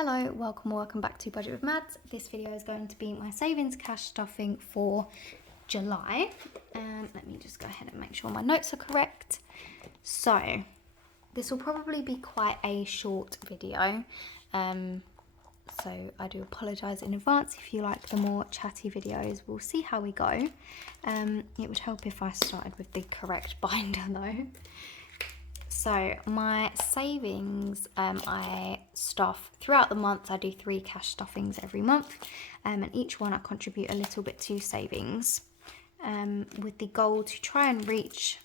Hello, welcome back to Budget with Mads. This video is going to be my savings cash stuffing for July. Let me just go ahead and make sure my notes are correct. So, this will probably be quite a short video. So I do apologise in advance if you like the more chatty videos. We'll see how we go. It would help if I started with the correct binder though. So my savings, I stuff throughout the month. I do 3 cash stuffings every month, and each one I contribute a little bit to savings, with the goal to try and reach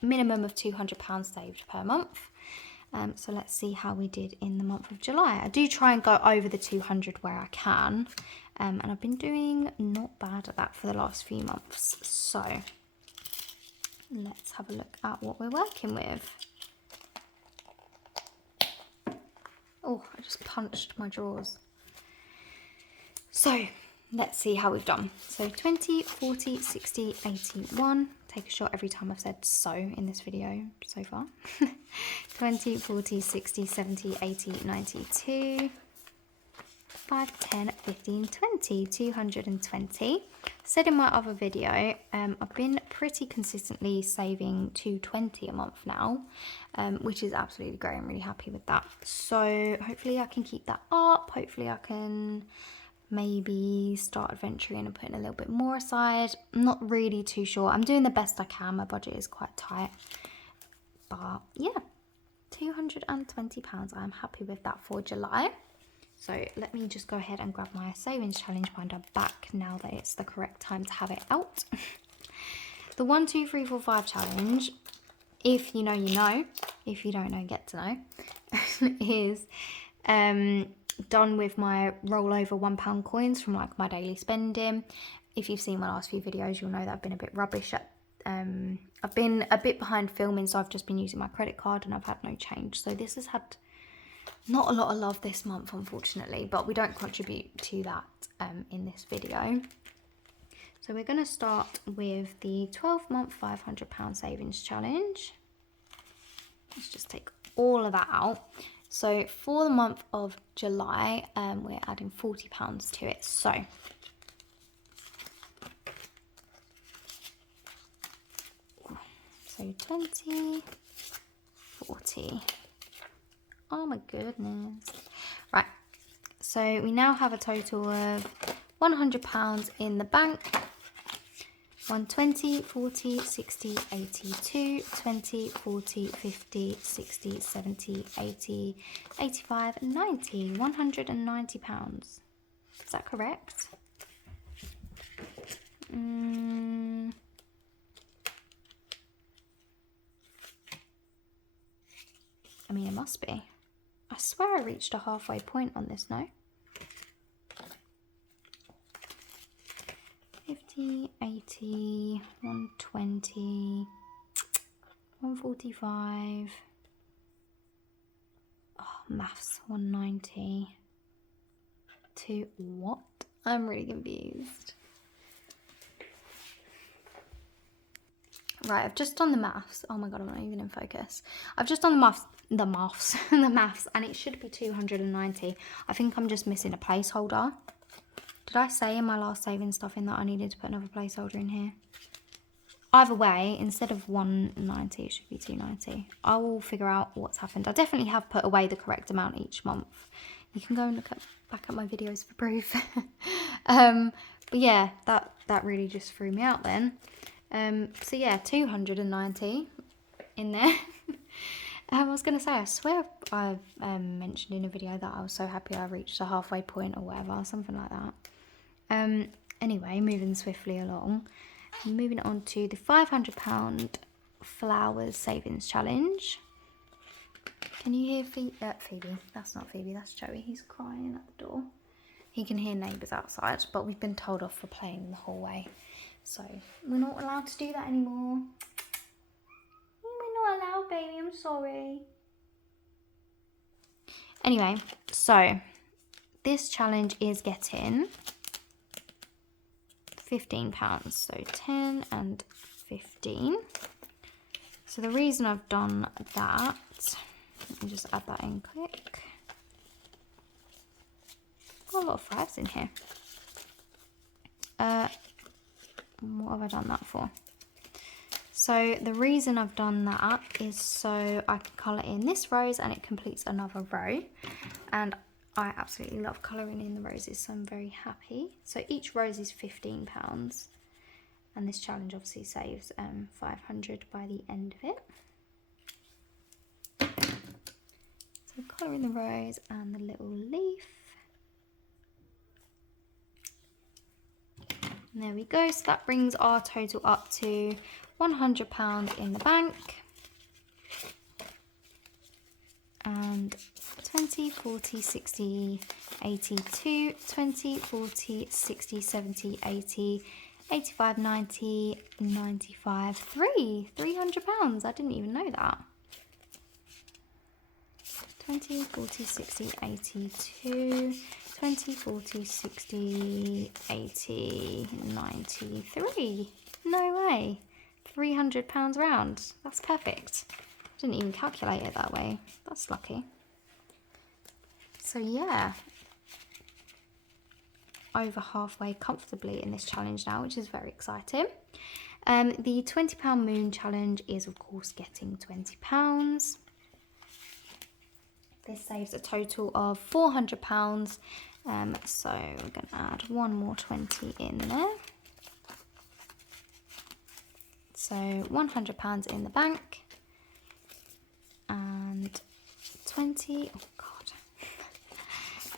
a minimum of £200 saved per month. So let's see how we did in the month of July. I do try and go over the 200 where I can, and I've been doing not bad at that for the last few months. So let's have a look at what we're working with. Oh, I just punched my drawers. So let's see how we've done. So 20, 40, 60, 81. Take a shot every time I've said so in this video so far. 20, 40, 60, 70, 80, 92. 5, 10, 15, 20, 220. Said in my other video, I've been pretty consistently saving 220 a month now, which is absolutely great. I'm really happy with that. So hopefully I can keep that up. Hopefully I can maybe start adventuring and putting a little bit more aside. I'm not really too sure. I'm doing the best I can. My budget is quite tight. But yeah, £220. I'm happy with that for July. So let me just go ahead and grab my savings challenge binder back now that it's the correct time to have it out. The 1, 2, 3, 4, 5 challenge, if you know, you know. If you don't know, get to know. Is done with my rollover £1 coins from like my daily spending. If you've seen my last few videos, you'll know that I've been a bit rubbish at I've been a bit behind filming, so I've just been using my credit card and I've had no change. So this has had not a lot of love this month, unfortunately, but we don't contribute to that in this video. So we're going to start with the 12-month £500 savings challenge. Let's just take all of that out. So for the month of July, we're adding £40 to it. So 20, 40. Oh my goodness. Right, so we now have a total of £100 in the bank. 20, 40, 60, 82, 20, 40, 50, 60, 70, 80, 85, 90. £190. Is that correct? I mean, it must be. I swear I reached a halfway point on this, no? 50, 80, 120, 145. Oh, maths, 190. To what? I'm really confused. Right, I've just done the maths. Oh my god, I'm not even in focus. I've just done the maths, and it should be 290. I think I'm just missing a placeholder. Did I say in my last saving stuffing that I needed to put another placeholder in here? Either way, instead of 190, it should be 290. I will figure out what's happened. I definitely have put away the correct amount each month. You can go and look back at my videos for proof. But yeah, that really just threw me out then. So yeah, 290 in there. I was going to say, I swear I mentioned in a video that I was so happy I reached a halfway point or whatever, something like that. Anyway, moving swiftly along. Moving on to the £500 flowers savings challenge. Can you hear Phoebe? That's not Phoebe, that's Joey. He's crying at the door. He can hear neighbours outside, but we've been told off for playing in the hallway. So we're not allowed to do that anymore. We're not allowed, baby, I'm sorry. Anyway, so this challenge is getting £15. So 10 and 15. So the reason I've done that, let me just add that in quick. a lot of 5s in here. What have I done that for? So the reason I've done that is so I can colour in this rose and it completes another row. And I absolutely love colouring in the roses, so I'm very happy. So each rose is £15. And this challenge obviously saves 500 by the end of it. So colour in the rose and the little leaf. And there we go. So that brings our total up to £100 in the bank. And 20, 40, 60, 82, 20, 40, 60, 70, 80, 85, 90, 95, £300. I didn't even know that. 20, 40, 60, 82, 20, 40, 60, 80, 93. No way. £300 round. That's perfect. Didn't even calculate it that way. That's lucky. So yeah, over halfway comfortably in this challenge now, which is very exciting. The £20 moon challenge is of course getting £20. This saves a total of £400. So we're going to add one more 20 in there. So £100 in the bank. And 20, oh God,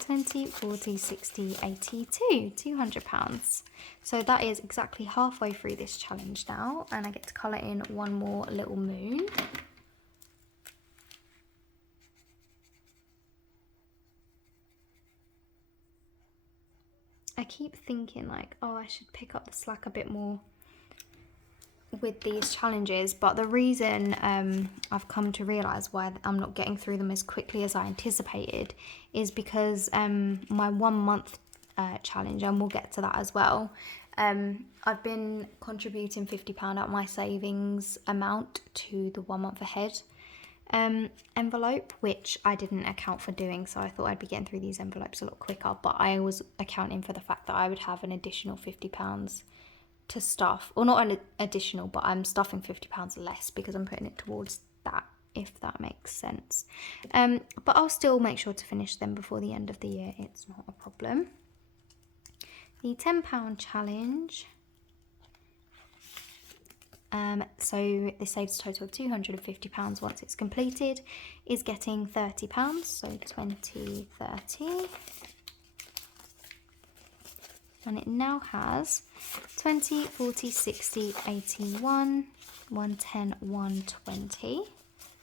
20, 40, 60, 82, £200. So that is exactly halfway through this challenge now, and I get to colour in one more little moon. I keep thinking like, oh, I should pick up the slack a bit more with these challenges, but the reason I've come to realise why I'm not getting through them as quickly as I anticipated is because my 1 month challenge, and we'll get to that as well, I've been contributing £50 out of my savings amount to the 1 month ahead envelope, which I didn't account for doing, so I thought I'd be getting through these envelopes a lot quicker, but I was accounting for the fact that I would have an additional £50 to stuff, or not an additional, but I'm stuffing £50 less because I'm putting it towards that, if that makes sense. But I'll still make sure to finish them before the end of the year. It's not a problem. The £10 challenge, so this saves a total of £250 once it's completed, is getting £30, so 20, 30. And it now has 20, 40, 60, 81, 110, 120.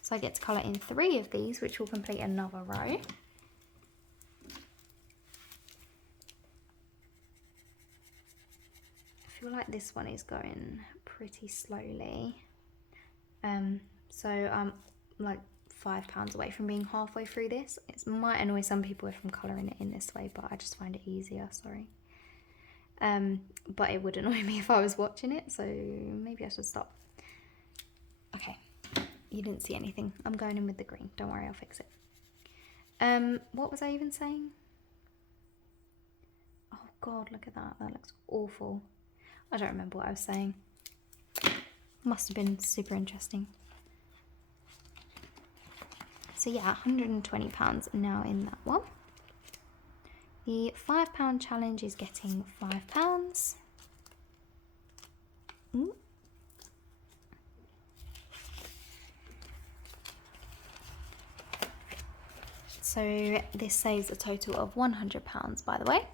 So I get to colour in 3 of these, which will complete another row. I feel like this one is going pretty slowly. So I'm like £5 away from being halfway through this. It might annoy some people if I'm colouring it in this way, but I just find it easier, sorry. But it would annoy me if I was watching it, so maybe I should stop. Okay, you didn't see anything. I'm going in with the green. Don't worry, I'll fix it. What was I even saying? Oh God, look at that. That looks awful. I don't remember what I was saying. Must have been super interesting. So yeah, £120 now in that one. The £5 challenge is getting £5. So this saves a total of £100, by the way.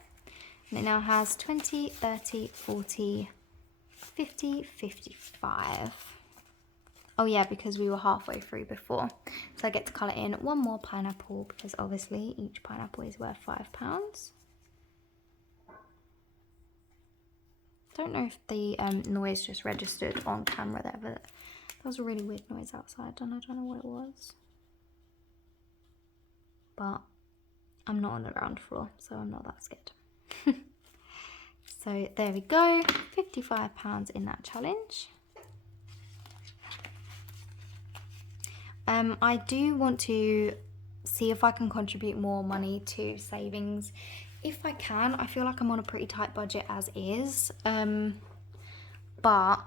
And it now has 20, 30, 40, 50, 55. Oh yeah, because we were halfway through before. So I get to colour in one more pineapple, because obviously each pineapple is worth £5. Don't know if the noise just registered on camera there, but that was a really weird noise outside and I don't know what it was. But I'm not on the ground floor, so I'm not that scared. So there we go, £55 in that challenge. I do want to see if I can contribute more money to savings if I can. I feel like I'm on a pretty tight budget as is. But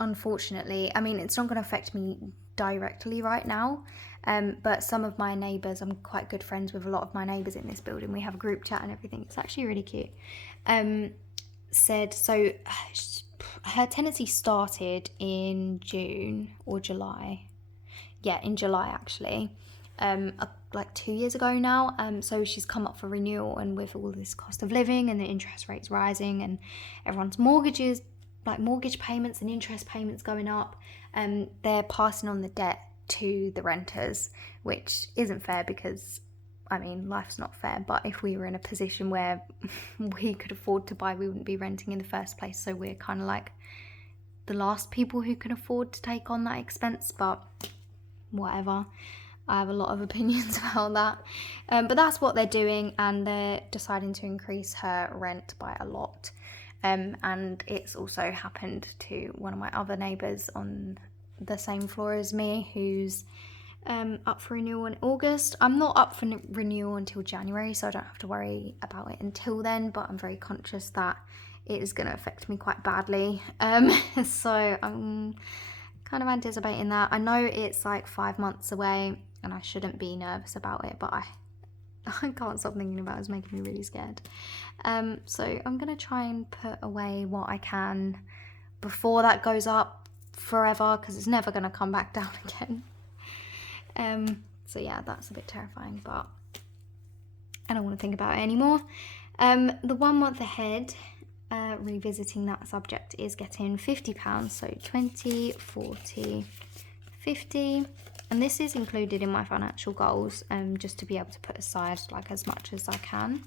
unfortunately, I mean, it's not going to affect me directly right now. But some of my neighbours, I'm quite good friends with a lot of my neighbours in this building. We have a group chat and everything. It's actually really cute. Said, so her tenancy started in June or July. Yeah, in July actually. Like 2 years ago now. So she's come up for renewal, and with all this cost of living and the interest rates rising and everyone's mortgages, like mortgage payments and interest payments going up, they're passing on the debt to the renters, which isn't fair because, I mean, life's not fair, but if we were in a position where we could afford to buy, we wouldn't be renting in the first place. So we're kind of like the last people who can afford to take on that expense, but whatever. I have a lot of opinions about that. But that's what they're doing, and they're deciding to increase her rent by a lot. And it's also happened to one of my other neighbours on the same floor as me, who's up for renewal in August. I'm not up for renewal until January, so I don't have to worry about it until then, but I'm very conscious that it is going to affect me quite badly. So I'm kind of anticipating that. I know it's like 5 months away and I shouldn't be nervous about it, but I can't stop thinking about it. It's making me really scared. So I'm going to try and put away what I can before that goes up forever, because it's never going to come back down again. So yeah, that's a bit terrifying, but I don't want to think about it anymore. The 1 month ahead, revisiting that subject, is getting £50, so 20, 40, 50, and this is included in my financial goals, just to be able to put aside like as much as I can,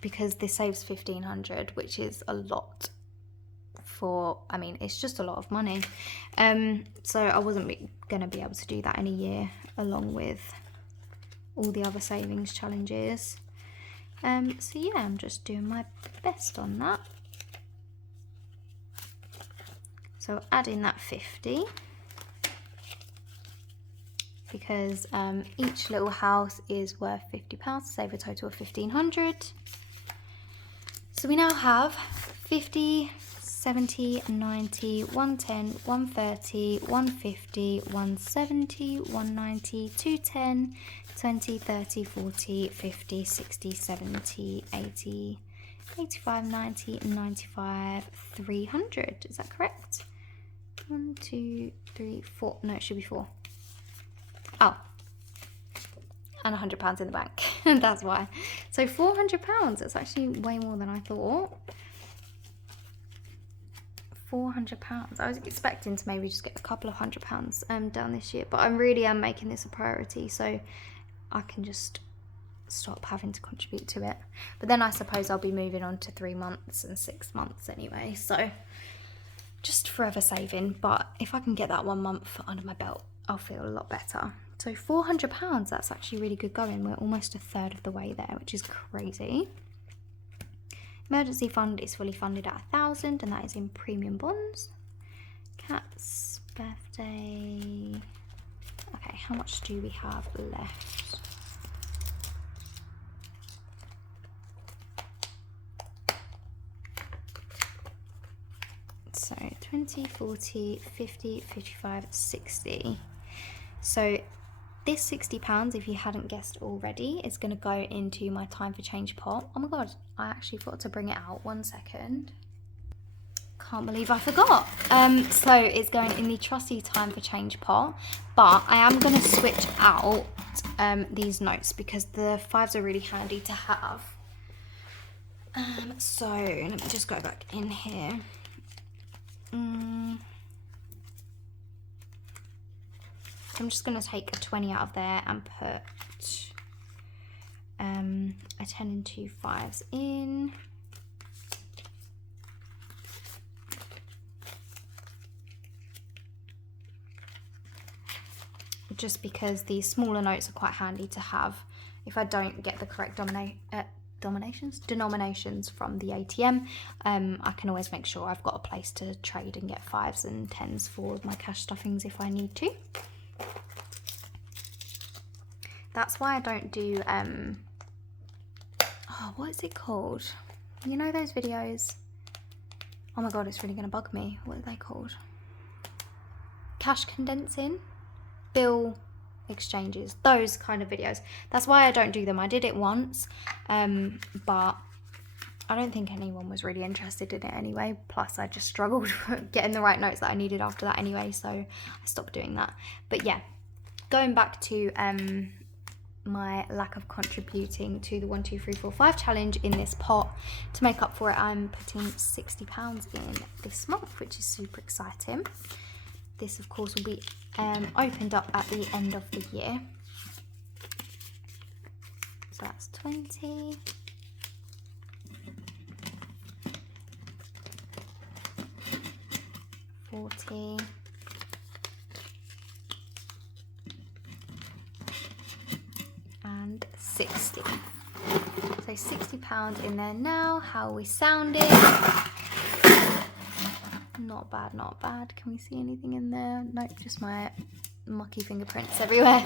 because this saves £1,500, which is a lot for, I mean, it's just a lot of money. So I wasn't going to be able to do that in a year along with all the other savings challenges. So yeah, I'm just doing my best on that. So adding that 50, because each little house is worth £50, save a total of 1,500. So we now have 50, 70, 90, 110, 130, 150, 170, 190, 210, 20, 30, 40, 50, 60, 70, 80, 85, 90, 95, 300. Is that correct? 1, 2, 3, 4. No, it should be 4. Oh, and £100 in the bank. That's why. So £400. That's actually way more than I thought. £400. I was expecting to maybe just get a couple of £100 down this year, but I really am making this a priority, so I can just stop having to contribute to it. But then I suppose I'll be moving on to 3 months and 6 months anyway, so just forever saving. But if I can get that 1 month under my belt, I'll feel a lot better. So £400, that's actually really good going. We're almost a third of the way there, which is crazy. Emergency fund is fully funded at 1,000, and that is in premium bonds. Cat's birthday. Okay, how much do we have left? So 20, 40, 50, 55, 60. So this £60, if you hadn't guessed already, is going to go into my Time for Change pot. Oh my god, I actually forgot to bring it out. 1 second. Can't believe I forgot. So it's going in the trusty Time for Change pot, but I am going to switch out these notes because the 5s are really handy to have. So let me just go back in here. I'm just going to take a 20 out of there and put a 10 and 2 5s in. Just because these smaller notes are quite handy to have if I don't get the correct denominations from the ATM. I can always make sure I've got a place to trade and get 5s and 10s for my cash stuffings if I need to. That's why I don't do Oh, what is it called? You know those videos? Oh my god, it's really gonna bug me. What are they called? Cash condensing? Bill exchanges. Those kind of videos. That's why I don't do them. I did it once, but I don't think anyone was really interested in it anyway. Plus, I just struggled getting the right notes that I needed after that anyway, so I stopped doing that. But yeah, going back to my lack of contributing to the 1 2 3 4 5 challenge in this pot. To make up for it, I'm putting £60 in this month, which is super exciting. This of course will be opened up at the end of the year. So that's 20, 40, and 60. So £60 in there now. How are we sounding? Not bad, not bad. Can we see anything in there? Nope, just my mucky fingerprints everywhere.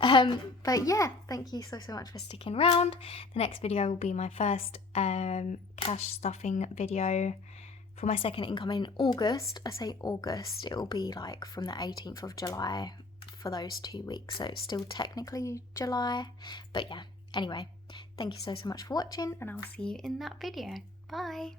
But yeah, thank you so much for sticking around. The next video will be my first cash stuffing video for my second income in August. I say August, it will be like from the 18th of July for those 2 weeks, so it's still technically July. But yeah, anyway, thank you so much for watching, and I'll see you in that video. Bye.